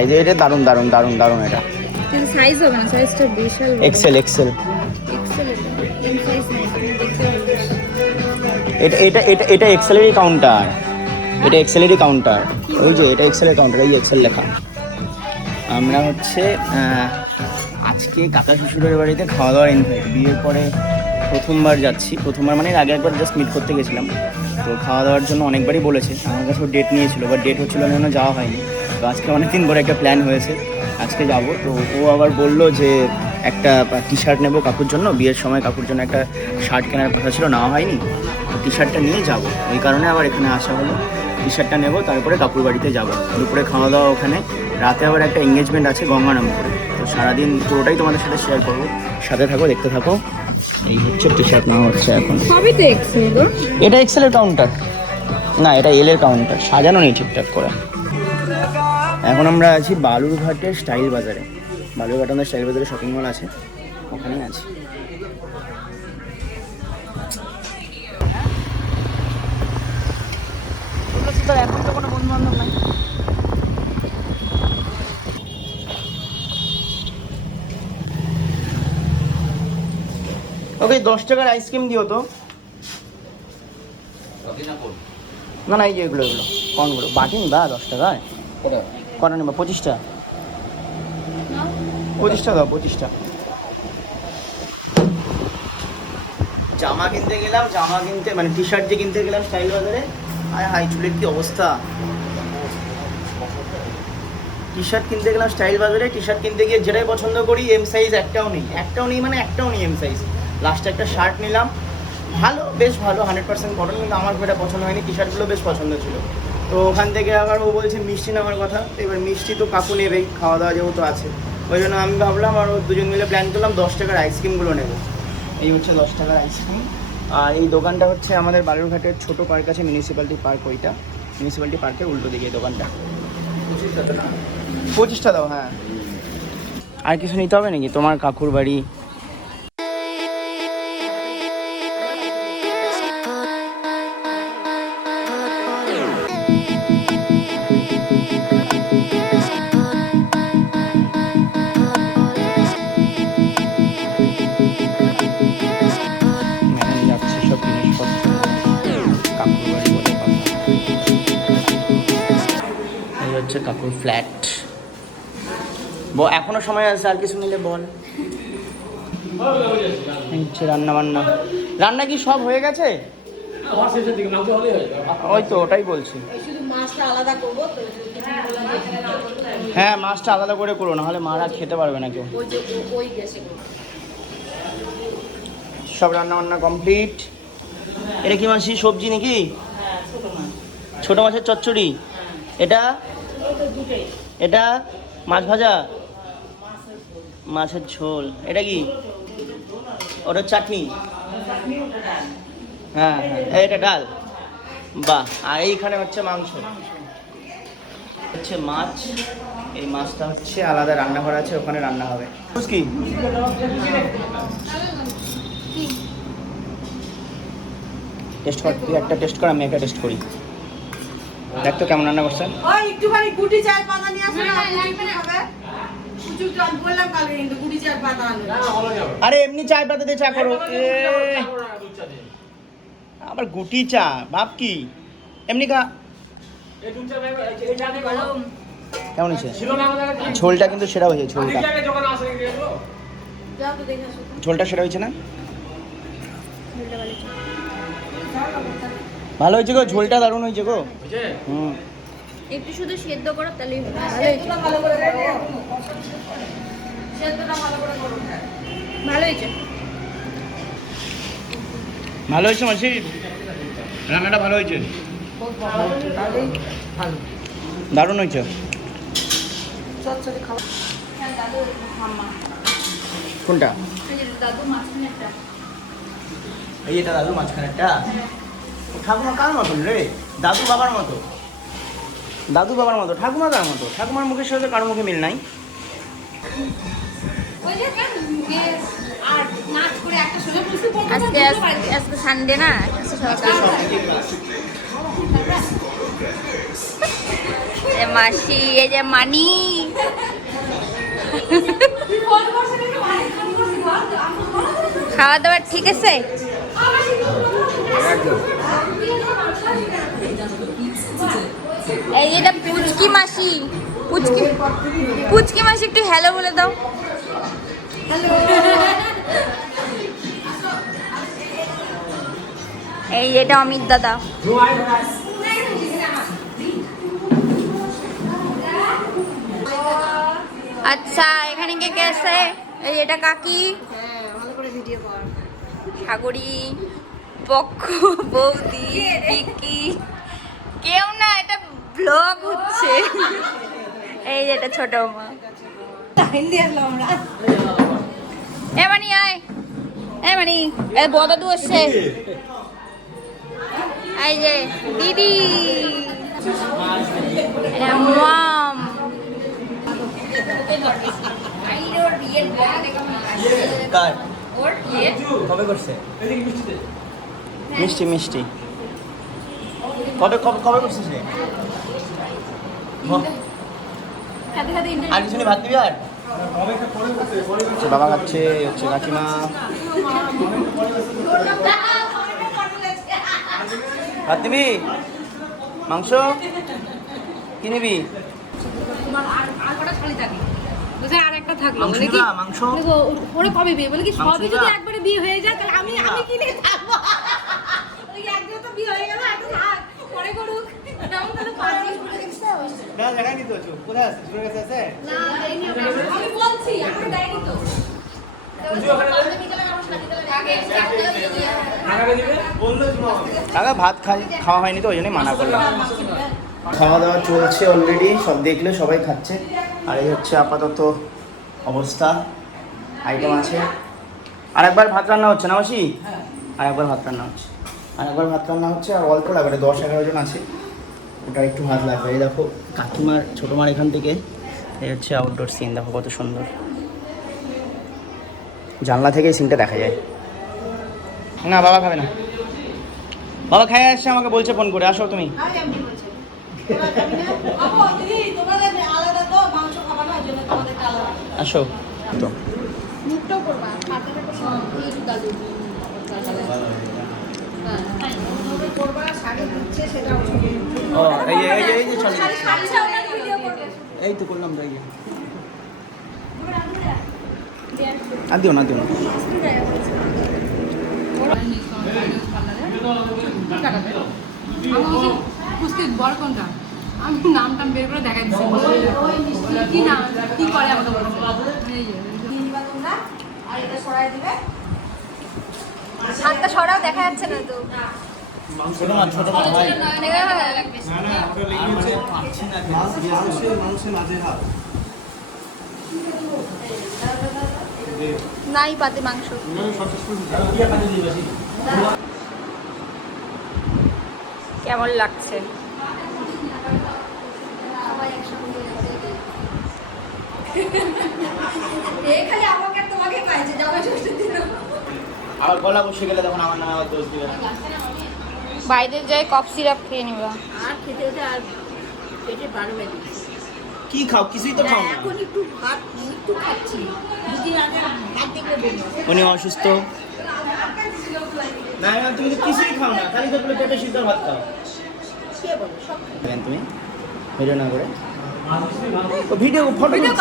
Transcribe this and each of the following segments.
এই যে এটা দারুণ দারুণ দারুণ দারুণ এটা। সাইজ হবে না সাইজটা বিশাল এক্সেল এক্সেল এটা এটা এটা এটা এক্সেলেরই কাউন্টার এটা এক্সেলেরই কাউন্টার ওই যে এটা এক্সেলের কাউন্টার এই এক্সেল লেখা। আমরা হচ্ছে আজকে কাকা শ্বশুরের বাড়িতে খাওয়া দাওয়ার ইনভাইট বিয়ের পরে প্রথমবার যাচ্ছি। প্রথমবার মানে আগে একবার জাস্ট মিট করতে গেছিলাম। তো খাওয়া দাওয়ার জন্য অনেকবারই বলেছে। আমার কাছেও ডেট নিয়েছিল বা ডেট হচ্ছিল না জন্য যাওয়া হয়নি। তো আজকে অনেকদিন পরে একটা প্ল্যান হয়েছে আজকে যাব। তো ও আবার বলল যে একটা টি শার্ট নেব কাকুর জন্য বিয়ের সময় কাকুর জন্য একটা শার্ট কেনার কথা ছিল নেওয়া হয়নি। তো টি শার্টটা নিয়ে যাব। এই কারণে আবার এখানে আসা হলো। টি শার্টটা নেব তারপরে কাকুর বাড়িতে যাব। দুপুরে খাওয়া দাওয়া ওখানে। রাতে আবার একটা এঙ্গেজমেন্ট আছে গঙ্গারামপুরে। তো সারাদিন পুরোটাই তোমাদের সাথে শেয়ার করব। সাথে থাকো দেখতে থাকো। এই হচ্ছে টি শার্ট নেওয়া হচ্ছে এখন। সবই তো এক্সেল এটা এক্সেলের কাউন্টার না এটা এলের কাউন্টার সাজানো নেই ঠিকঠাক করে। এখন আমরা আছি বালুরঘাটের স্টাইল বাজারে। বালুরঘাট আমাদের স্টাইল বাজারে শপিং মল আছে। ওখানেই আছি। এখন তো কোনো বন্ধু বান্ধব নাই ওকে দশ টাকার আইসক্রিম দিও তো। না না এই যে এগুলো এগুলো কোনগুলো বাটিন বা দশ টাকায়? কটা নেবা? পঁচিশটা? পঁচিশটা দাও পঁচিশটা। জামা কিনতে গেলাম জামা কিনতে মানে টি শার্ট যে কিনতে গেলাম স্টাইল বাজারে আয় হাই চুলের কি অবস্থা? টি শার্ট কিনতে গেলাম স্টাইল বাজারে টি শার্ট কিনতে গিয়ে যেটাই পছন্দ করি এম সাইজ একটাও নেই একটাও নেই মানে একটাও নেই এম সাইজ লাস্টে একটা শার্ট নিলাম। ভালো বেশ ভালো হান্ড্রেড পার্সেন্ট কটন কিন্তু আমার খুব একটা পছন্দ হয়নি টি শার্টগুলো বেশ পছন্দ ছিল। তো ওখান থেকে আবার ও বলছে, মিষ্টি নেওয়ার কথা। তো এবার মিষ্টি তো কাকু নেবেই খাওয়া দাওয়া যেহেতু আছে। ওই জন্য আমি ভাবলাম আর দুজন মিলে প্ল্যান করলাম, দশ টাকার আইসক্রিমগুলো নেব। এই হচ্ছে দশ টাকার আইসক্রিম আর এই দোকানটা হচ্ছে আমাদের বালুরঘাটের ছোটো পার্ক আছে মিউনিসিপ্যালিটি পার্ক ওইটা। মিউনিসিপ্যালিটি পার্কের উল্টো দিকে এই দোকানটা। পঁচিশটা দাও হ্যাঁ। আর কিছু নিতে হবে নাকি? তোমার কাকুর বাড়ি এই হচ্ছে কাকুর ফ্ল্যাট এখনও সময় আছে, আর কিছু নিলে বল। রান্না বান্না রান্না কি সব হয়ে গেছে? ওই তো, ওটাই বলছি। হ্যাঁ মাছটা আলাদা করে করো না হলে মারা খেতে পারবে না কেউ। সব রান্না বান্না কমপ্লিট এটা কি মাসি, সবজি নাকি? ছোট মাছের চচ্চড়ি। এটা? এটা মাছ ভাজা? মাছের ঝোল। এটা কি? ওটা চাটনি। হ্যাঁ হ্যাঁ। এটা ডাল। বাহ, আর এইখানে হচ্ছে মাংস। হচ্ছে মাছ। এই মাছটা হচ্ছে আলাদা রান্নাঘর আছে, ওখানে রান্না হবে। কি টেস্ট কর, তুই একটা টেস্ট কর, আমি একটা টেস্ট করি। দেখ তো কেমন রান্না করছে? ওই একটুখানি গুটি চায়ের পাতা নিয়ে আসো না কুচুকটা হবে। কুচুকটা আমি বললাম কালকে কিন্তু গুটি চায়ের আরে এমনি চায় পাতা দিয়ে চা করো। আবার গুটি চা ভাব কি? এমনি খা কেমন হয়েছে? ঝোলটা কিন্তু সেরা হয়েছে ঝোলটা। ঝোলটা সেরা হয়েছে না? ভালো হয়েছে গো ঝোলটা দারুণ হয়েছে গো। হুম। একটু শুধু সেদ্ধ করো তাহলে ভালো হয়েছে। ভালো করে করো। সেদ্ধটা ভালো করে করো ভালো হয়েছে? ভালো হয়েছে মাসি? রান্নাটা ভালো হয়েছে? দারুণ হয়েছে। হ্যাঁ কোনটা? এই যে দাদু মাঝখানে একটা। এই এটা দাদু মাঝখানেরটা ঠাকুমা কার মতন রে? দাদু বাবার মতো? দাদু বাবার মতো? ঠাকুমা কার মতো? ঠাকুমার মুখের সাথে কারও মুখে মিল নাই। আজকে আজকে- সানডে না? আজকে মাসি এই যে মানি। খাওয়া দাওয়া ঠিক আছে? এই যেটা পুচকি মাসি। পুচকি পুচকি মাসি একটু হ্যালো বলে দাও। এই এটা অমিত দাদা। আচ্ছা এখানে কে কে আছে? এই এটা কাকি। হ্যাঁ ভালো করে ভিডিও কর। সাগরি। পক্ষ বৌদি বিকি কেউ না এটা ব্লগ হচ্ছে। এই যে এটা ছোট মা হিন্দি আসলাম আমরা এ মানি আয়। এ মানি এ বড় আসছে এই যে দিদি। মাম। কার? করছে? মিষ্টি মিষ্টি। কবে কবে কবে করছিস রে? আর কিছু ভাত দিবি আর? বাবা খাচ্ছে হচ্ছে কাকিমা। ভাত দিবি মাংস? কি নিবি? আর একটা থাকল। ওরা কবে বিয়ে? বলে কি মাংস সবই যদি একবারে বিয়ে হয়ে যায় তাহলে আমি আমি কি নিয়ে থাকব ওই একদিন তো বিয়ে হয়ে গেল থাক পরে করুক। যেমন তাহলে পাঁচ দিন ঘুরে দেখতে হবে। না দেখাইনি তো চুপ কোথায় আছে শুনে গেছে আছে? না আমি। বলছি এখন দেয়নি তো। কাকা ভাত খাই খাওয়া হয়নি তো ওই জন্যই মানা করলাম। খাওয়া দাওয়া চলছে অলরেডি সব দেখলে সবাই খাচ্ছে। আর এই হচ্ছে আপাতত অবস্থা। আইটেম আছে। আর একবার ভাত রান্না হচ্ছে না মাসি? আর একবার ভাত রান্না হচ্ছে। আর একবার ভাত রান্না হচ্ছে আর অল্প লাগবে দশ এগারো জন আছে। ওটা একটু ভাত লাগবে। এই দেখো কাকিমার ছোটো মার এখান থেকে। এই হচ্ছে আউটডোর সিন দেখো কত সুন্দর। জানলা থেকে সিনটা দেখা যায়। না বাবা খাবে না। বাবা খাই আসছে আমাকে বলছে ফোন করে। আসো তুমি। আসো। তো এই তো করলাম তো এই আর দিও না দিও না কোনটা আমি নাম? টাম বের করে দেখা দিচ্ছি কি নাম কি করে আমাকে বলছে আর এটা দিবে। হাতটা সরাও দেখা যাচ্ছে না তো। ছোট মা ছোট মা ভাই। দেখা না না ওটা লেগে গেছে মানুষের মানুষের মাঝে হাত নাই পাতে মাংস। কেমন লাগছে? খালি আমাকে তোমাকে পাইছে, জামাই ষষ্ঠীর দিনও। আবার গলা বসে গেলে তখন আমার নামে দোষ দিবে না। বাইরে যাই কফ সিরাপ খেয়ে নিবা। আর খেতে খেতে আর পেটে। কি খাও? কিছুই তো খাও না। এখন একটু ভাত একটু খাচ্ছি। দুদিন আগে ভাত বমি উনি অসুস্থ। না না তুমি তো কিছুই খাও না। খালি তো পেটে সিদ্ধ ভাত খাও। কে বলে? সব তুমি ভিডিও না করে ভিডিও ফটো ভিডিও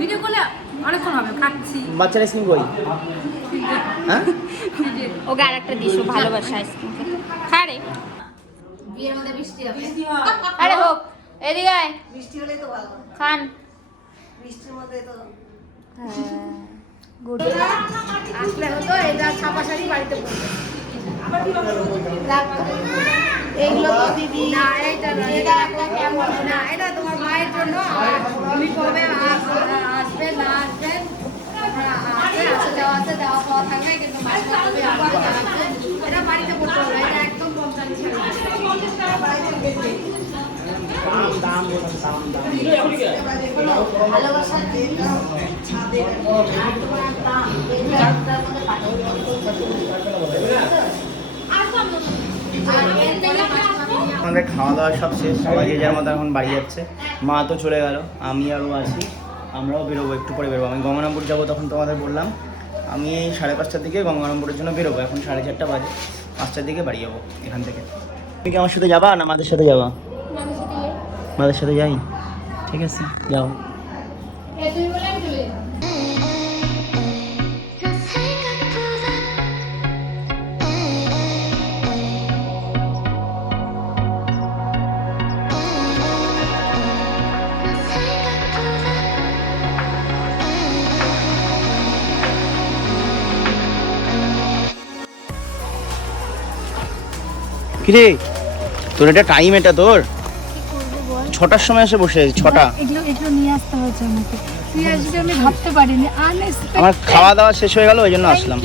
ভিডিও করলে অনেকক্ষণ হবে খাচ্ছি বাচ্চারা স্কিন কই? হ্যাঁ? ওকে আর একটা দিস ভালোবাসা আইসক্রিম খেতে। খা রে। বিয়ের মধ্যে বৃষ্টি হবে। আরে হোক এদিকে আয়। বৃষ্টি হলে তো ভালো। খান। বৃষ্টির মধ্যে তো গুড। আসলে হতো এটা ছাপা শাড়ি বাড়িতে পড়বে। এইগুলো তো দিদি না এটা না এটা কেমন না এটা তোমার মায়ের জন্য তুমি কবে আস- আসবে না আসবে আছে আছে দেওয়া আছে দেওয়া পাওয়া থাকবে কিন্তু এটা বাড়িতে পড়তে হবে এটা একদম পঞ্চান্ন ভালোবাসার জন্য আর আমাদের খাওয়া দাওয়া সব শেষ সবাই যে যার মতো এখন বাড়ি যাচ্ছে। মা তো চলে গেল আমি আরও আছি আমরাও বেরোবো একটু পরে বেরোবো। আমি গঙ্গারামপুর যাব তখন তোমাদের বললাম। আমি এই সাড়ে পাঁচটার দিকে গঙ্গারামপুরের জন্য বেরোবো এখন সাড়ে চারটা বাজে পাঁচটার দিকে বাড়ি যাব এখান থেকে। তুমি কি আমার সাথে যাবা না মাদের সাথে যাবা? মাদের সাথে যাই। ঠিক আছে যাও। কিরে? তোর এটা টাইম এটা তোর? ছটার সময় এসে বসে আছি ছটা। এগুলো এগুলো নিয়ে আসতে হয়েছে আমাকে। তুই আসবি আমি ভাবতে পারিনি। আমার খাওয়া দাওয়া শেষ হয়ে গেল ওই জন্য আসলাম।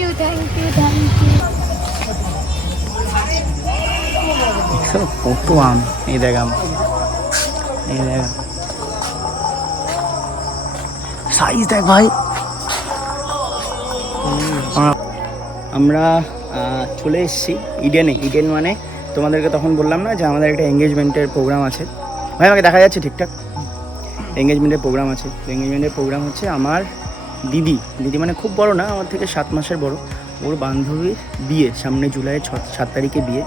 কত আম? এই দেখ আম। এই দেখ। সাইজ দেখ ভাই। আমরা চলে এসেছি ইডেনে ইডেন মানে তোমাদেরকে তখন বললাম না যে আমাদের একটা এঙ্গেজমেন্টের প্রোগ্রাম আছে। ভাই, আমাকে দেখা যাচ্ছে ঠিকঠাক। এঙ্গেজমেন্টের প্রোগ্রাম আছে। এঙ্গেজমেন্টের প্রোগ্রাম হচ্ছে আমার দিদি। দিদি মানে খুব বড় না, আমার থেকে সাত মাসের বড়। ওর বান্ধবীর বিয়ে, সামনে জুলাইয়ের ছ, সাত তারিখে বিয়ে।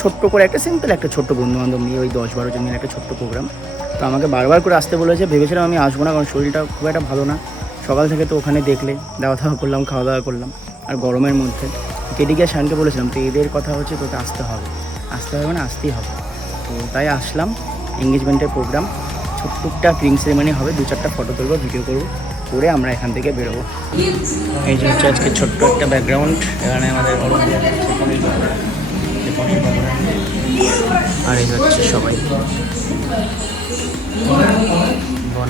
ছোট্ট করে একটা সিম্পল একটা ছোট্ট বন্ধু বান্ধব নিয়ে, ওই দশ বারো জন একটা ছোট্ট প্রোগ্রাম তো আমাকে বারবার করে আসতে বলেছে, ভেবেছিলাম আমি আসব না, কারণ শরীরটা খুব একটা ভালো না। সকাল থেকে তো ওখানে দেখলে দেওয়া দাওয়া করলাম খাওয়া দাওয়া করলাম। আর গরমের মধ্যে গিয়ে শানকে বলেছিলাম, তো এদের কথা হচ্ছে তোকে আসতে হবে। আসতে হবে মানে আসতেই হবে। তো তাই আসলাম এঙ্গেজমেন্টের প্রোগ্রাম ছোট্ট একটা রিং সেরেমনি হবে, দু চারটা ফটো তুলবো ভিডিও করব, করে আমরা এখান থেকে বেরোবো। এই যে হচ্ছে আজকে ছোট্ট একটা ব্যাকগ্রাউন্ড এখানে আমাদের। আর এই হচ্ছে সবাই। বল